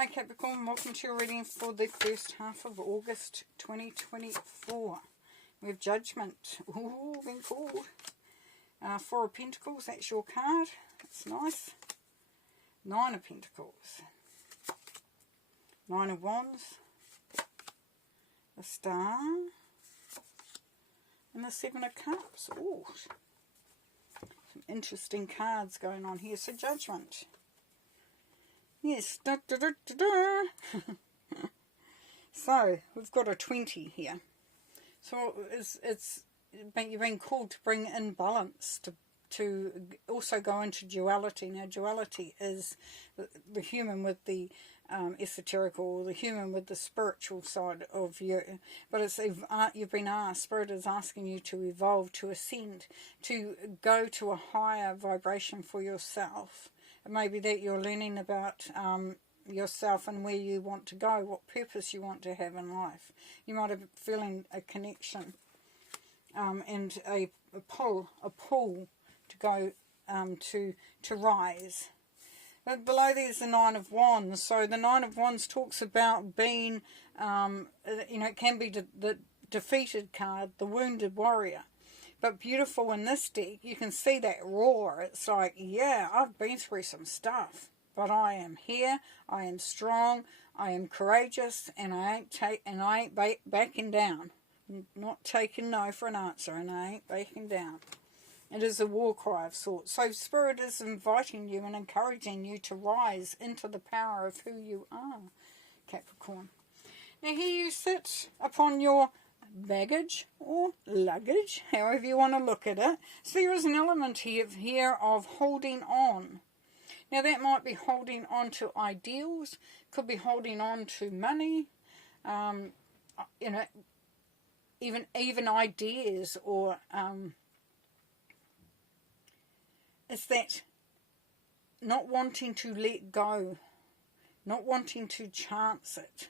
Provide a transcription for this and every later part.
Hi Capricorn, welcome to your reading for the first half of August 2024. We have Judgment. Ooh, been called. Four of Pentacles, that's your card. That's nice. Nine of Pentacles. Nine of Wands. The Star. And the Seven of Cups. Ooh. Some interesting cards going on here. So Judgment. Yes. Da, da, da, da, da. So, we've got a 20 here. So, you've been called to bring in balance, to also go into duality. Now, duality is the human with the esoterical, or the human with the spiritual side of you. But it's you've been asked, Spirit is asking you to evolve, to ascend, to go to a higher vibration for yourself. It may be that you're learning about yourself and where you want to go, what purpose you want to have in life. You might have feeling a connection and a pull to go to rise. But below there's the Nine of Wands. So the Nine of Wands talks about being, it can be the defeated card, the wounded warrior. But beautiful in this deck, you can see that roar. It's like, yeah, I've been through some stuff, but I am here. I am strong. I am courageous, and I ain't backing down. Not taking no for an answer, and I ain't backing down. It is a war cry of sorts. So Spirit is inviting you and encouraging you to rise into the power of who you are, Capricorn. Now here you sit upon your baggage or luggage, however you want to look at it. So there is an element here of holding on. Now that might be holding on to ideals, could be holding on to money, even ideas, or it's that not wanting to let go, not wanting to chance it.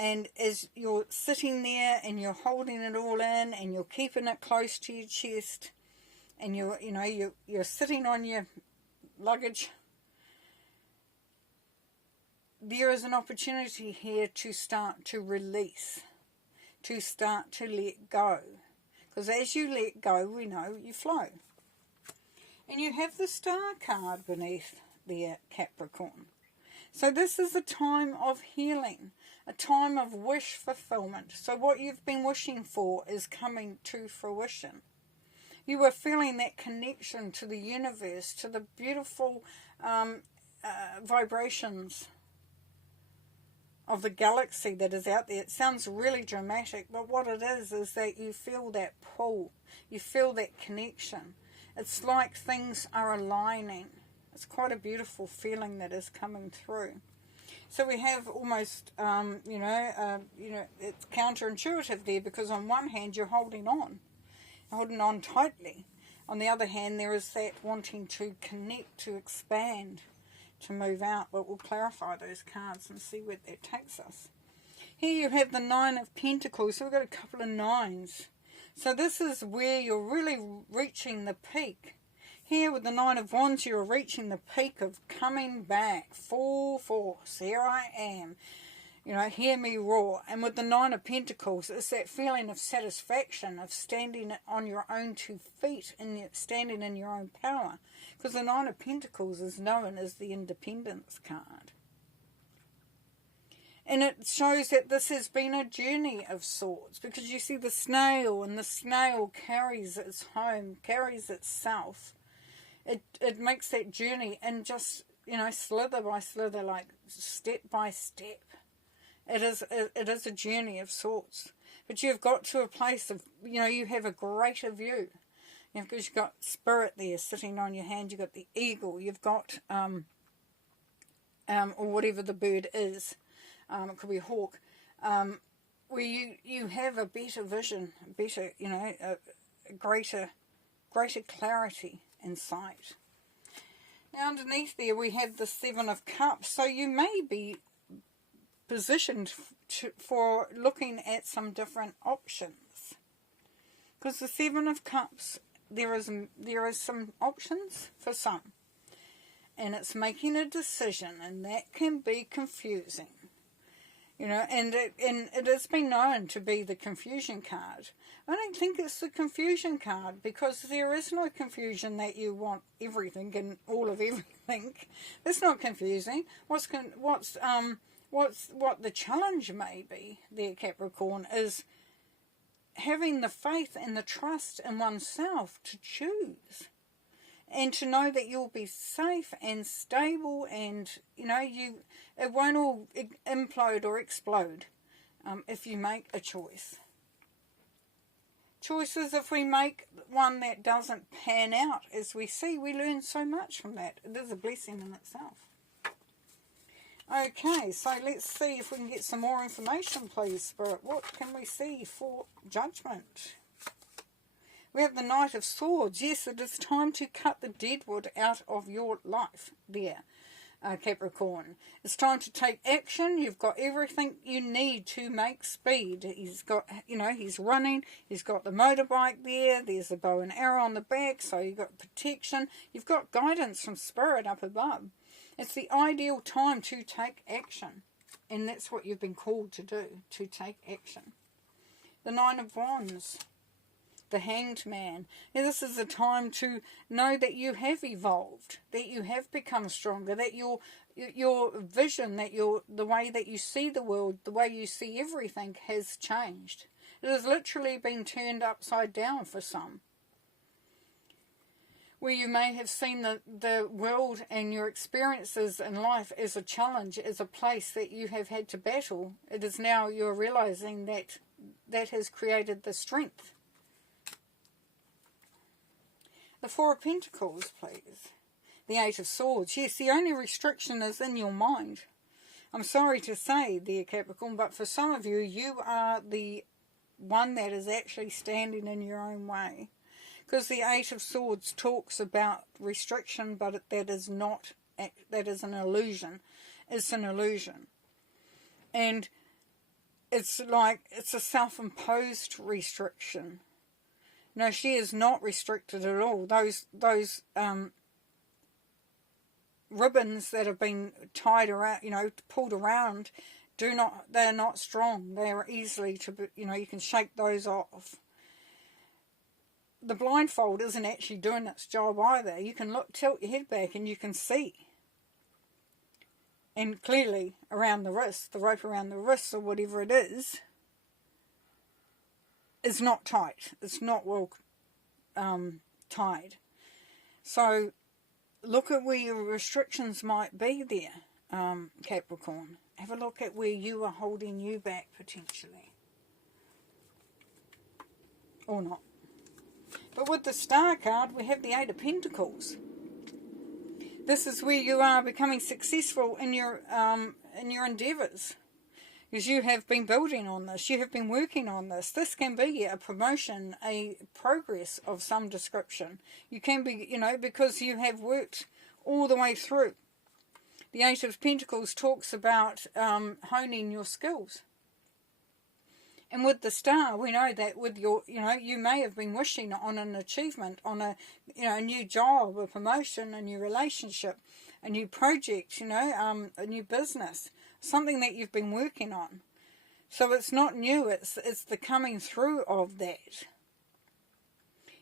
And as you're sitting there and you're holding it all in and you're keeping it close to your chest and you're sitting on your luggage, there is an opportunity here to start to release, to start to let go. Because as you let go, we know you flow. And you have the Star card beneath there, Capricorn. So this is a time of healing, a time of wish fulfillment. So what you've been wishing for is coming to fruition. You were feeling that connection to the universe, to the beautiful vibrations of the galaxy that is out there. It sounds really dramatic, but what it is that you feel that pull. You feel that connection. It's like things are aligning. It's quite a beautiful feeling that is coming through. So we have almost, it's counterintuitive there, because on one hand you're holding on tightly. On the other hand, there is that wanting to connect, to expand, to move out. But we'll clarify those cards and see where that takes us. Here you have the Nine of Pentacles. So we've got a couple of nines. So this is where you're really reaching the peak. Here with the Nine of Wands, you're reaching the peak of coming back. Full force. Here I am. Hear me roar. And with the Nine of Pentacles, it's that feeling of satisfaction, of standing on your own 2 feet, and standing in your own power. Because the Nine of Pentacles is known as the Independence card. And it shows that this has been a journey of sorts. Because you see the snail, and the snail carries its home, carries itself. It makes that journey, and just, slither by slither, like step by step. It is a journey of sorts. But you've got to a place of, you have a greater view. Because you've got Spirit there sitting on your hand. You've got the eagle. You've got, or whatever the bird is. It could be a hawk. Where you have a better vision, better, a greater clarity and sight. Now underneath there we have the Seven of Cups. So you may be positioned for looking at some different options. Because the Seven of Cups, there is some options for some. and it's making a decision, and that can be confusing. You know, and it has been known to be the confusion card. I don't think it's the confusion card, because there is no confusion that you want everything and all of everything. It's not confusing. What the challenge may be there, Capricorn, is having the faith and the trust in oneself to choose, and to know that you'll be safe and stable, and it won't all implode or explode if you make a choice. Choices, if we make one that doesn't pan out as we see, we learn so much from that. It is a blessing in itself. Okay, so let's see if we can get some more information, please, Spirit. What can we see for judgment? We have the Knight of Swords. Yes, it is time to cut the deadwood out of your life there, Capricorn. It's time to take action. You've got everything you need to make speed. He's got, he's running. He's got the motorbike there. There's a bow and arrow on the back, so you've got protection. You've got guidance from Spirit up above. It's the ideal time to take action, and that's what you've been called to do, to take action. The Nine of Wands. The Hanged Man. Now, this is a time to know that you have evolved, that you have become stronger, that your vision, that the way that you see the world, the way you see everything has changed. It has literally been turned upside down for some. Where you may have seen the world and your experiences in life as a challenge, as a place that you have had to battle, it is now you're realizing that has created the strength. The Four of Pentacles, please. The Eight of Swords. Yes, the only restriction is in your mind. I'm sorry to say there, Capricorn, but for some of you, you are the one that is actually standing in your own way. Because the Eight of Swords talks about restriction, but that is an illusion. It's an illusion. And it's like, it's a self-imposed restriction. No, she is not restricted at all. Those ribbons that have been tied around, pulled around, they're not strong. They are easily to be, you can shake those off. The blindfold isn't actually doing its job either. You can tilt your head back and you can see. And clearly around the wrist, the rope around the wrist or whatever it is not tight. It's not well tied. So look at where your restrictions might be there, Capricorn. Have a look at where you are holding you back potentially. Or not. But with the Star card, we have the Eight of Pentacles. This is where you are becoming successful in your endeavours. Because you have been building on this. You have been working on this. This can be a promotion, a progress of some description. You can be, because you have worked all the way through. The Eight of Pentacles talks about honing your skills. And with the Star, we know that with your, you may have been wishing on an achievement, on a new job, a promotion, a new relationship, a new project, a new business, something that you've been working on. So it's not new, it's the coming through of that.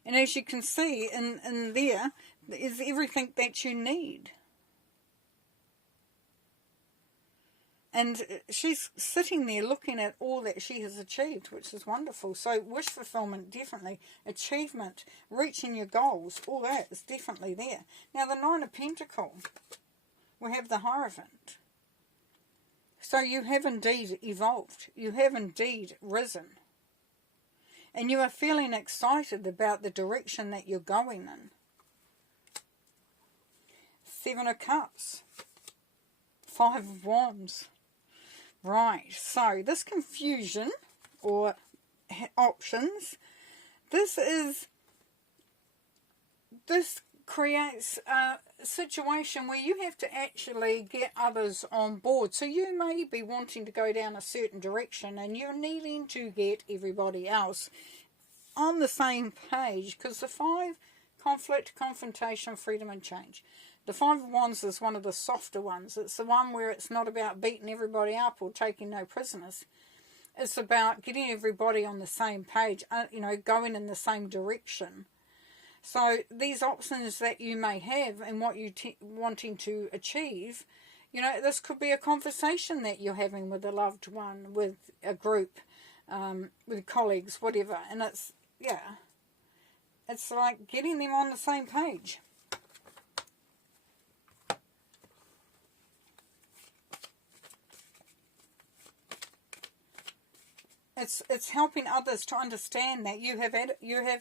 And as you can see in there is everything that you need. And she's sitting there looking at all that she has achieved, which is wonderful. So wish fulfillment, definitely. Achievement, reaching your goals, all that is definitely there. Now the Nine of Pentacles, we have the Hierophant. So you have indeed evolved. You have indeed risen. And you are feeling excited about the direction that you're going in. Seven of Cups. Five of Wands. Right, so this confusion or options, this creates a situation where you have to actually get others on board. So you may be wanting to go down a certain direction and you're needing to get everybody else on the same page, because the five, conflict, confrontation, freedom and change. The Five of Wands is one of the softer ones. It's the one where it's not about beating everybody up or taking no prisoners. It's about getting everybody on the same page, you know, going in the same direction. So these options that you may have and what you're wanting to achieve, you know, this could be a conversation that you're having with a loved one, with a group, with colleagues, whatever. And it's, yeah, it's like getting them on the same page. It's helping others to understand that you have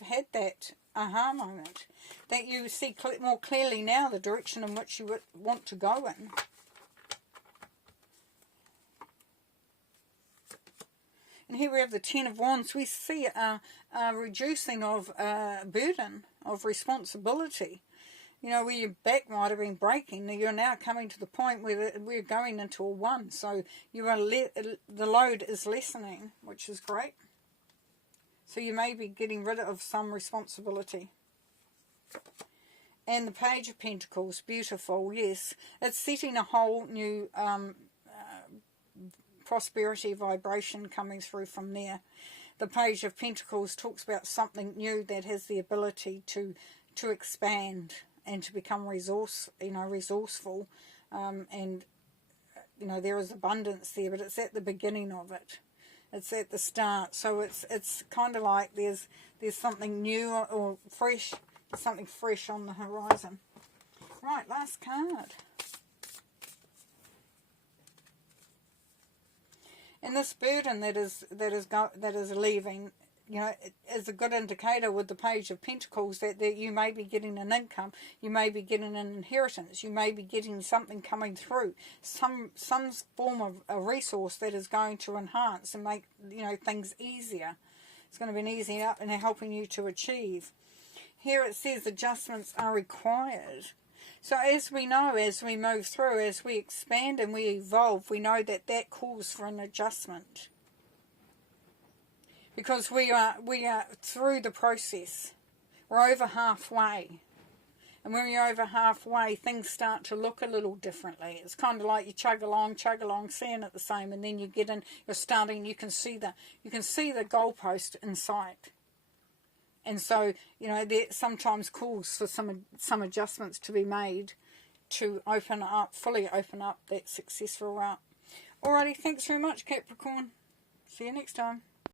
had that aha moment, that you see more clearly now the direction in which you want to go in. And here we have the Ten of Wands. We see a reducing of burden, of responsibility. You know, where your back might have been breaking, you're now coming to the point where we're going into a 1. So you are the load is lessening, which is great. So you may be getting rid of some responsibility. And the Page of Pentacles, beautiful, yes. It's setting a whole new prosperity vibration coming through from there. The Page of Pentacles talks about something new that has the ability to expand and to become resourceful, and you know, there is abundance there, but it's at the beginning of it. It's at the start, so it's kind of like there's something new or fresh, something fresh on the horizon. Right, last card. And this burden that is leaving, you know, is a good indicator with the Page of Pentacles that you may be getting an income, you may be getting an inheritance, you may be getting something coming through, some form of a resource that is going to enhance and make, you know, things easier. It's going to be an easy up and helping you to achieve. Here it says adjustments are required. So as we know, as we move through, as we expand and we evolve, we know that calls for an adjustment. Because we are through the process. We're over halfway. And when you're over halfway, things start to look a little differently. It's kind of like you chug along, seeing it the same, and then you get in, you're starting, you can see the goalpost in sight. And so, you know, there sometimes calls for some adjustments to be made to fully open up that successful route. Alrighty, thanks very much, Capricorn. See you next time.